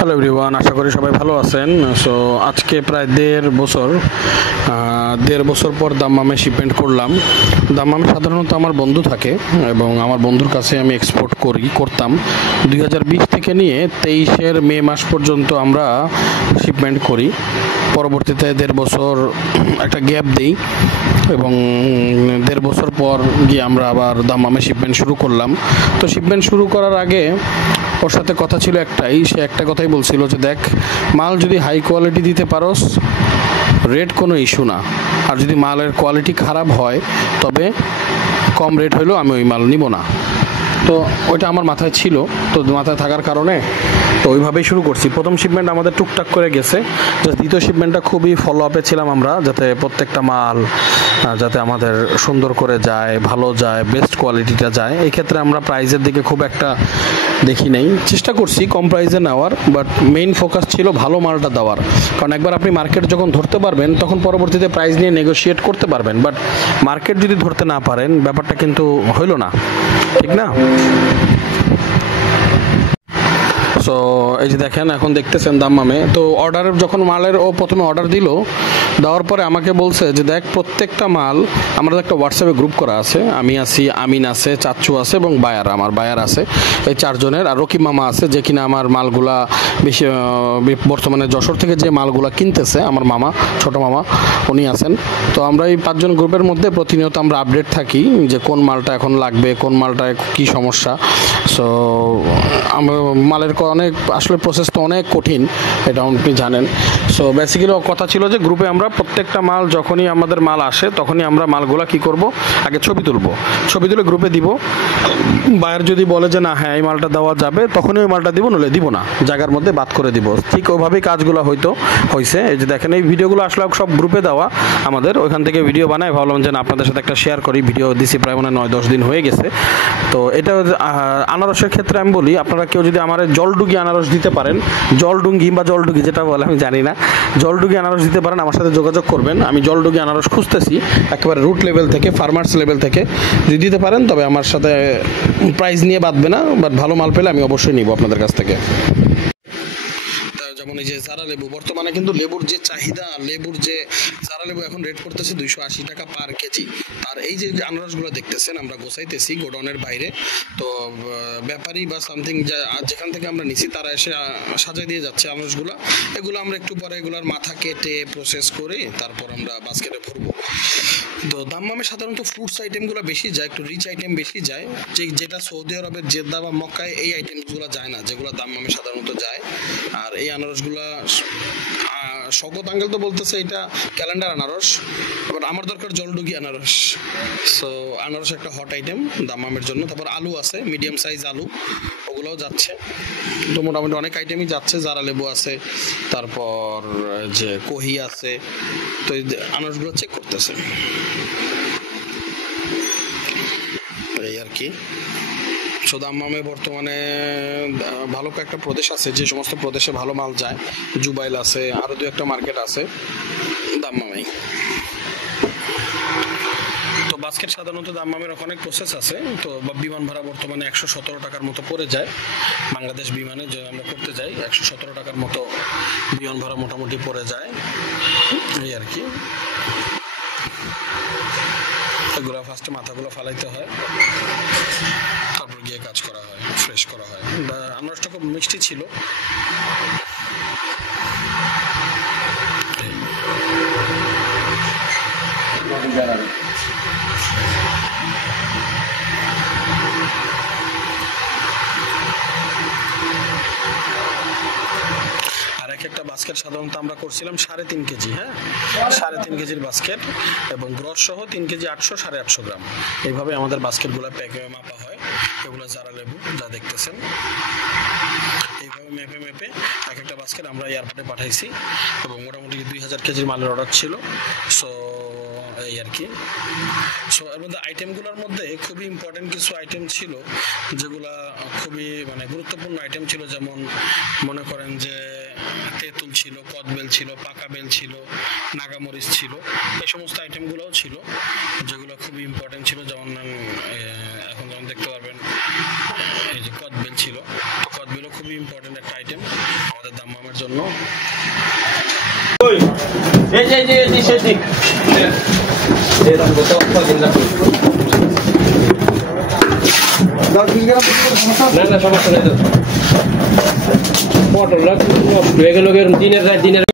Hello everyone, আশা করি সবাই ভালো আছেন। সো আজকে প্রায় দেড় বছর পর দাম্মামে শিপমেন্ট করলাম। দাম্মামে সাধারণত আমার বন্ধু থাকে এবং আমার বন্ধুর কাছে আমি এক্সপোর্ট করতাম। 2020 থেকে নিয়ে 23-এর মে মাস পর্যন্ত আমরা শিপমেন্ট করি। পরবর্তীতে দেড় বছর একটা গ্যাপ দিই এবং দেড় বছর পর গিয়ে আমরা আবার দাম্মামে শিপমেন্ট শুরু করলাম। তো শিপমেন্ট শুরু করার আগে ওর সাথে কথা ছিল একটাই, সে একটা কথাই বলছিল যে দেখ, মাল যদি হাই কোয়ালিটি দিতে পারোস রেট কোনো ইস্যু না, আর যদি মালের কোয়ালিটি খারাপ হয় তবে কম রেট হইলেও আমি ওই মাল নিব না। তো ওইটা আমার মাথায় ছিল, তো মাথায় থাকার কারণে তো ওইভাবেই শুরু করছি। প্রথম শিপমেন্ট আমাদের টুকটাক করে গেছে, জাস্ট দ্বিতীয় শিপমেন্টটা খুবই ফলো আপে ছিলাম আমরা, যাতে প্রত্যেকটা মাল যাতে আমাদের সুন্দর করে যায়, ভালো যায়, বেস্ট কোয়ালিটিটা যায়। এই ক্ষেত্রে আমরা প্রাইজের দিকে খুব একটা দেখি নাই, চেষ্টা করছি কম প্রাইজে নেওয়ার, বাট মেইন ফোকাস ছিল ভালো মালটা দেওয়ার। কারণ একবার আপনি মার্কেট যখন ধরতে পারবেন তখন পরবর্তীতে প্রাইস নিয়ে নেগোশিয়েট করতে পারবেন, বাট মার্কেট যদি ধরতে না পারেন ব্যাপারটা কিন্তু হইল না, ঠিক না? সো এই যে দেখেন, এখন দেখতেছেন দাম্মামে তো অর্ডারের যখন মালের ও প্রথমে অর্ডার দিল, দেওয়ার পরে আমাকে বলছে যে দেখ, প্রত্যেকটা মাল আমাদের একটা হোয়াটসঅ্যাপে গ্রুপ করা আছে, আমি আছি, আমিন আছে, চাচ্চু আছে এবং আমার বায়ার আছে, এই চারজনের। আর রকিব মামা আছে, যে কিনা আমার মালগুলা বেশি বর্তমানে যশোর থেকে যে মালগুলা কিনতেছে, আমার মামা, ছোট মামা, উনি আছেন। তো আমরা এই 5 জন গ্রুপের মধ্যে প্রতিনিয়ত আমরা আপডেট থাকি যে কোন মালটা এখন লাগবে, কোন মালটায় কী সমস্যা। সো মালের অনেক আসলে প্রসেস তো অনেক কঠিন, এটা আপনি জানেন। সো বেসিক্যালি কথা ছিল যে গ্রুপে আমরা প্রত্যেকটা মাল যখনই আমাদের মাল আসে তখনই আমরা মালগুলা কি করব, আগে ছবি তুলে গ্রুপে দিব। বায়ার যদি বলে যে না হ্যাঁ এই মালটা দেওয়া যাবে, তখনই ওই মালটা দিব, নইলে দিব না, জায়গার মধ্যে বাদ করে দিব। ঠিক ওইভাবেই কাজগুলো হয়েছে। এই যে দেখেন, এই ভিডিওগুলো আসলে সব গ্রুপে দেওয়া আমাদের, ওইখান থেকে ভিডিও বানাই, ভাবলাম যে আপনাদের সাথে একটা শেয়ার করি। ভিডিও দিছি প্রায় 9-10 দিন হয়ে গেছে। তো এটা আনারসের ক্ষেত্রে আমি বলি, আপনারা কেউ যদি আমার জলডুগি আনারস দিতে পারেন, জলডুঙ্গি বা জলডুগি যেটা বলে আমি জানি না, জলডুগি আনারস দিতে পারেন, আমার সাথে যোগাযোগ করবেন। আমি জলডুগি আনারস খুঁজতেছি একেবারে রুট লেভেল থেকে, ফার্মার্স লেভেল থেকে। যদি দিতে পারেন তবে আমার সাথে প্রাইস নিয়ে বাঁধবে না, বাট ভালো মাল পেলে আমি অবশ্যই নিব আপনাদের কাছ থেকে। যেমন এই যে জারা লেবু, বর্তমানে কিন্তু লেবুর যে চাহিদা, লেবুর যে জারা লেবু এখন রেট করতেছে 280 টাকা পার কেজি। আর এই যে আনারসগুলো দেখতেছেন আমরা গোছাইতেছি গোডাউনের বাইরে, তো ব্যাপারী বা সামথিং যেখান থেকে আমরা নিছি তারা এসে সাজাই দিয়ে যাচ্ছে আনারসগুলো। এগুলো আমরা একটু পরে এগুলোর মাথা কেটে প্রসেস করে তারপর আমরা বাস্কেটে ভরবো। তো দাম্মামে সাধারণত ফ্রুটস আইটেমগুলো বেশি যায়, একটু রিচ আইটেম বেশি যায়, যেটা সৌদি আরবের জেদ্দা বা মক্কায় এই আইটেমগুলো যায় না, যেগুলো দাম্মামে সাধারণত যায়। আর এই আনারসগুলা শওকত আঙ্কেল তো বলতেছে এটা ক্যালেন্ডার আনারস, বাট আমার দরকার জলডুগি আনারস। সো আনারস একটা হট আইটেম দাম্মামের জন্য। তারপর আলু আছে, মিডিয়াম সাইজ আলু, ওগুলোও যাচ্ছে। তো মোটামুটি অনেক আইটেমই যাচ্ছে, জারা লেবু আছে, তারপর যে কহি আছে। তো এই আনারসগুলো চেক করতেছে, এই আর কি। সো দাম্মামে বর্তমানে ভালো কয়েকটা প্রদেশ আছে, যে সমস্ত প্রদেশে ভালো মাল যায়। জুবাইল আছে, আরো 2-1টা মার্কেট আছে দাম্মামেই। তো বাস্কেট সাধারণত দাম্মামের অনেক প্রসেস আছে। তো বিমান ভাড়া বর্তমানে 117 টাকার মতো পড়ে যায়, বাংলাদেশ বিমানে যে আমরা করতে যাই 117 টাকার মতো বিমান ভাড়া মোটামুটি পড়ে যায়, এই আর কি। এগুলো ফার্স্টে মাথাগুলো ফালাইতে হয়, তারপর গিয়ে কাজ করা হয়, ফ্রেশ করা হয়। আনারসটা খুব মিষ্টি ছিল। একটা বাস্কেট সাধারণত আমরা করছিলাম 3.5 কেজি, হ্যাঁ 3.5 কেজির বাস্কেট, এবং গ্রস সহ 3 কেজি 800 850 গ্রাম, এইভাবে আমাদের বাস্কেটগুলো প্যাকে মাপা হয়। এগুলো জারা লেবু যা দেখতেছেন, এইভাবে মেপে এক একটা বাস্কেট আমরা এয়ারপোর্টে পাঠাইছি, এবং মোটামুটি 2000 কেজির মালের অর্ডার ছিল। সো এই আর কি। সো এর মধ্যে আইটেমগুলোর মধ্যে খুবই ইম্পর্টেন্ট কিছু আইটেম ছিল, যেগুলা খুবই গুরুত্বপূর্ণ আইটেম ছিল। যেমন মনে করেন যে তেঁতুল ছিল, কদবেল ছিল, পাকা বেল ছিল, নাগামরিচ ছিল, এই সমস্ত আইটেমগুলোও ছিল, যেগুলো খুবই ইম্পর্টেন্ট ছিল। যেমন এখন যেমন দেখতে পারবেন এই যে কদবেল ছিল, তো কদবেলও খুবই ইম্পর্টেন্ট একটা আইটেম। আমাদের দাম্মামের জন্য। পটল দিনের